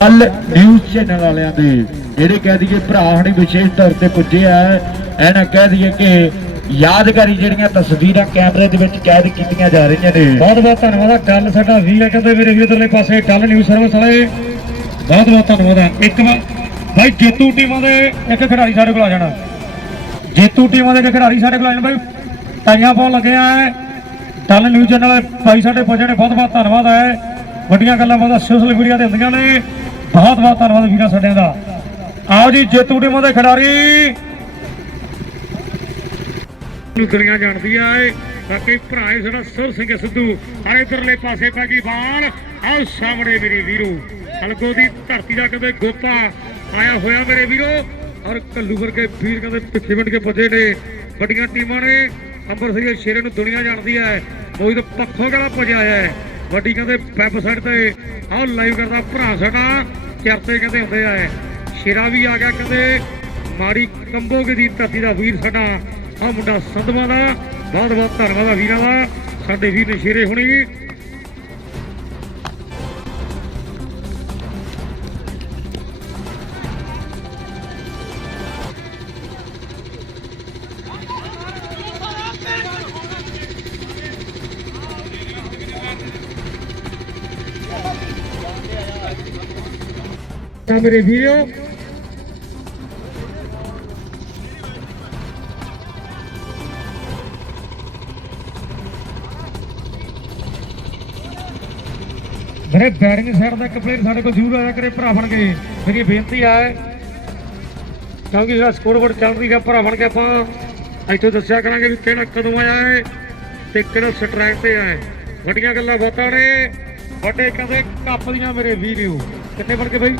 ਕੱਲ news channel ਵਾਲਿਆਂ ਦੇ ਜਿਹੜੇ ਕਹਿ ਦਈਏ ਭਰਾ ਹਣੀ ਵਿਸ਼ੇਸ਼ ਤੌਰ ਤੇ ਪੁੱਜੇ ਆ ਇਹਨਾਂ ਕਹਿ ਦਈਏ ਕਿ ਯਾਦਗਾਰੀ ਜਿਹੜੀਆਂ ਤਸਵੀਰਾਂ ਕੈਮਰੇ ਦੇ ਵਿੱਚ ਕੈਦ ਕੀਤੀਆਂ ਜਾ ਰਹੀਆਂ ਨੇ। ਬਹੁਤ ਬਹੁਤ ਧੰਨਵਾਦ ਆ ਗੱਲ ਸਾਡਾ ਵੀਰ ਹੈ ਕਹਿੰਦੇ ਵੀਰੇ ਇਧਰਲੇ ਪਾਸੇ ਗੱਲ ਨਿਊਜ਼ ਸਰਵਿਸ ਵਾਲੇ। ਬਹੁਤ ਬਹੁਤ ਧੰਨਵਾਦ ਆ। ਇੱਕ ਵਾਰ ਭਾਈ ਜੇਤੂ ਟੀਮਾਂ ਦੇ ਇੱਕ ਖਿਡਾਰੀ ਸਾਡੇ ਕੋਲ ਆ ਜਾਣਾ। ਜੇਤੂ ਟੀਮਾਂ ਦੇ ਇੱਕ ਖਿਡਾਰੀ ਸਾਡੇ ਕੋਲ ਆ ਜਾਣਾ ਭਾਈ ਟਾਈਆਂ ਪਾਉਣ ਲੱਗਿਆ ਹੈ ਗੱਲ ਨਿਊਜ਼ ਚੈਨਲ ਭਾਈ ਸਾਡੇ ਪੁੱਜੇ ਨੇ। ਬਹੁਤ ਬਹੁਤ ਧੰਨਵਾਦ ਹੈ ਵੱਡੀਆਂ ਗੱਲਾਂ ਬਹੁਤ ਸੋਸ਼ਲ ਮੀਡੀਆ ਤੇ ਹੁੰਦੀਆਂ ਨੇ। ਬਹੁਤ ਬਹੁਤ ਧੰਨਵਾਦ ਵੀਰਾਂ ਸਾਡਿਆਂ ਦਾ। ਆਓ ਜੀ, ਜੇਤੂ ਟੀਮਾਂ ਦੇ ਖਿਡਾਰੀ। ਨੂੰ ਜਾਣਦੀ ਆ ਏ ਬਾਕੀ ਭਰਾ ਏ ਸਾਡਾ ਸੁਰ ਸਿੰਘ ਸਿੱਧੂ। ਹਰ ਇਧਰਲੇ ਪਾਸੇ ਪੈ ਗਈ ਬਾਲ। ਆਓ ਸਾਹਮਣੇ ਮੇਰੇ ਵੀਰੋ। ਹਲਕੋ ਦੀ ਧਰਤੀ ਦਾ ਕਦੇ ਗੋਤਾ ਆਇਆ ਹੋਇਆ ਮੇਰੇ ਵੀਰੋ। ਔਰ ਕੱਲੂ ਵਰਗੇ ਵੀਰ ਕਹਿੰਦੇ ਪਿੱਛੇ ਵੰਡ ਕੇ ਪੁੱਜੇ ਨੇ। ਵੱਡੀਆਂ ਟੀਮਾਂ ਨੇ। ਅੰਮ੍ਰਿਤਸਰ ਸ਼ੇਰੇ ਨੂੰ ਦੁਨੀਆ ਜਾਣਦੀ ਹੈ ਕੋਈ ਤਾਂ ਪੱਖੋਂ ਗਲਾ ਭਜਿਆ ਹੈ। ਵੱਡੀ ਕਹਿੰਦੇ ਵੈਬਸਾਈਟ ਤੇ। ਆਓ ਲਾਈਵ ਕਰਦਾ ਭਰਾ ਸਾਡਾ। ਚਰਚੇ ਕਹਿੰਦੇ ਹੁੰਦੇ ਆ ਸ਼ੇਰਾ ਵੀ ਆ ਗਿਆ ਕਹਿੰਦੇ ਮਾੜੀ ਕੰਬੋਗੇ ਦੀ ਧਰਤੀ ਦਾ ਵੀਰ ਸਾਡਾ। ਆ ਮੁੰਡਾ ਸੰਧਵਾ ਦਾ। ਬਹੁਤ ਬਹੁਤ ਧੰਨਵਾਦ ਆ ਵੀਰਾਂ ਦਾ। ਸਾਡੇ ਵੀਰ ਨੇ ਸ਼ੇਰੇ ਹੋਣੇ। ਤਾਂ ਮੇਰੇ ਵੀਰੋ ਮੇਰੇ ਬੈਟਿੰਗ ਸਾਈਡ ਦਾ ਇੱਕ ਸਾਡੇ ਕੋਲ ਜ਼ਰੂਰ ਆਇਆ ਕਰੇ, ਭਰਾ ਬਣ ਕੇ। ਮੇਰੀ ਬੇਨਤੀ ਹੈ ਕਿਉਂਕਿ ਜਿਹੜਾ ਸਕੋਰਬੋਰਡ ਚੱਲ ਰਹੀ ਹੈ ਭਰਾ ਬਣ ਕੇ ਆਪਾਂ ਇੱਥੋਂ ਦੱਸਿਆ ਕਰਾਂਗੇ ਵੀ ਕਿਹੜਾ ਕਦੋਂ ਆਇਆ ਹੈ ਤੇ ਕਿਹੜਾ ਸਟ੍ਰਾਈਕ ਤੇ ਆਇਆ ਹੈ। ਵੱਡੀਆਂ ਗੱਲਾਂ ਬਾਤਾਂ ਨੇ। ਵੱਡੇ ਕਹਿੰਦੇ ਕੱਪ ਦੀਆਂ ਮੇਰੇ ਵੀਡੀਓ ਕਿੰਨੇ ਬਣ ਕੇ ਬਾਈ?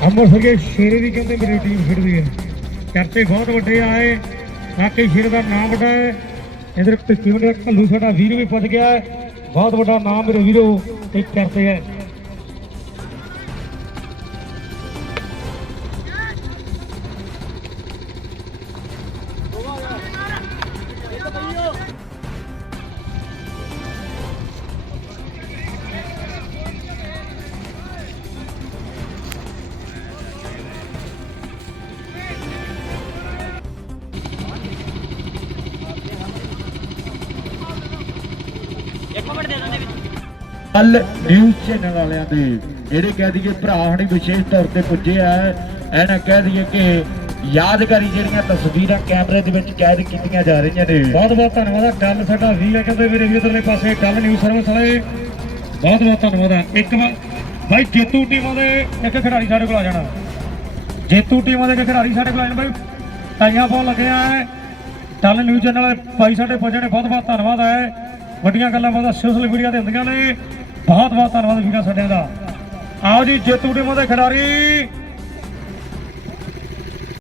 ਅੰਮ੍ਰਿਤਸਰ ਦੇ ਸ਼ੇਰੇ ਦੀ ਕਹਿੰਦੇ ਮੇਰੀ ਟੀਮ ਖੇਡਦੀ ਹੈ ਚਰਚੇ ਬਹੁਤ ਵੱਡੇ ਆਏ ਬਾਕੀ ਸ਼ੇਰ ਦਾ ਨਾਮ ਵੱਡਾ ਹੈ ਇਧਰ ਪਿੱਛੇ ਵੱਡਾ ਘੱਲੂ ਸਾਡਾ ਵੀਰ ਵੀ ਪੁੱਜ ਗਿਆ ਹੈ। ਬਹੁਤ ਵੱਡਾ ਨਾਮ ਮੇਰੇ ਵੀਰੋ ਤੇ ਚਰਚੇ ਹੈ ਕੱਲ ਨਿਊਜ਼ ਚੈਨਲ ਵਾਲਿਆਂ ਦੇ ਜਿਹੜੇ ਕਹਿ ਦਈਏ ਭਰਾ ਹਣੀ ਵਿਸ਼ੇਸ਼ ਤੌਰ ਤੇ ਪੁੱਜੇ ਆ ਇਹਨਾਂ ਕਹਿ ਦਈਏ ਕਿ ਯਾਦਗਾਰੀ ਜਿਹੜੀਆਂ ਤਸਵੀਰਾਂ ਕੈਮਰੇ ਦੇ ਵਿੱਚ ਕੈਦ ਕੀਤੀਆਂ ਜਾ ਰਹੀਆਂ ਨੇ। ਬਹੁਤ ਬਹੁਤ ਧੰਨਵਾਦ ਆ ਗੱਲ ਸਾਡਾ ਵੀਰ ਹੈ ਕਹਿੰਦੇ ਵੀਰੇ ਇਧਰਲੇ ਪਾਸੇ ਗੱਲ ਨਿਊਜ਼ ਸਰਵਿਸ ਵਾਲੇ। ਬਹੁਤ ਬਹੁਤ ਧੰਨਵਾਦ ਆ। ਇੱਕ ਵਾਰ ਭਾਈ ਜੇਤੂ ਟੀਮਾਂ ਦੇ ਇੱਕ ਖਿਡਾਰੀ ਸਾਡੇ ਕੋਲ ਆ ਜਾਣਾ। ਜੇਤੂ ਟੀਮਾਂ ਦੇ ਇੱਕ ਖਿਡਾਰੀ ਸਾਡੇ ਕੋਲ ਆ ਜਾਣਾ ਬਾਈ। ਟਾਈਆਂ ਪਾਉਣ ਲੱਗਿਆ ਹੈ। ਗੱਲ ਨਿਊਜ਼ ਚੈਨਲ ਵਾਲੇ ਭਾਈ ਸਾਡੇ ਪੁੱਜੇ ਨੇ, ਬਹੁਤ ਬਹੁਤ ਧੰਨਵਾਦ ਹੈ ਵੱਡੀਆਂ ਗੱਲਾਂ ਬਹੁਤ ਸੋਸ਼ਲ ਮੀਡੀਆ ਤੇ ਹੁੰਦੀਆਂ ਨੇ। ਬਹੁਤ ਬਹੁਤ ਧੰਨਵਾਦ ਵੀਰਾਂ ਸਾਡਿਆਂ ਦਾ। ਆਓ ਜੀ, ਜੇਤੂ ਟੀਮਾਂ ਦੇ ਖਿਡਾਰੀ।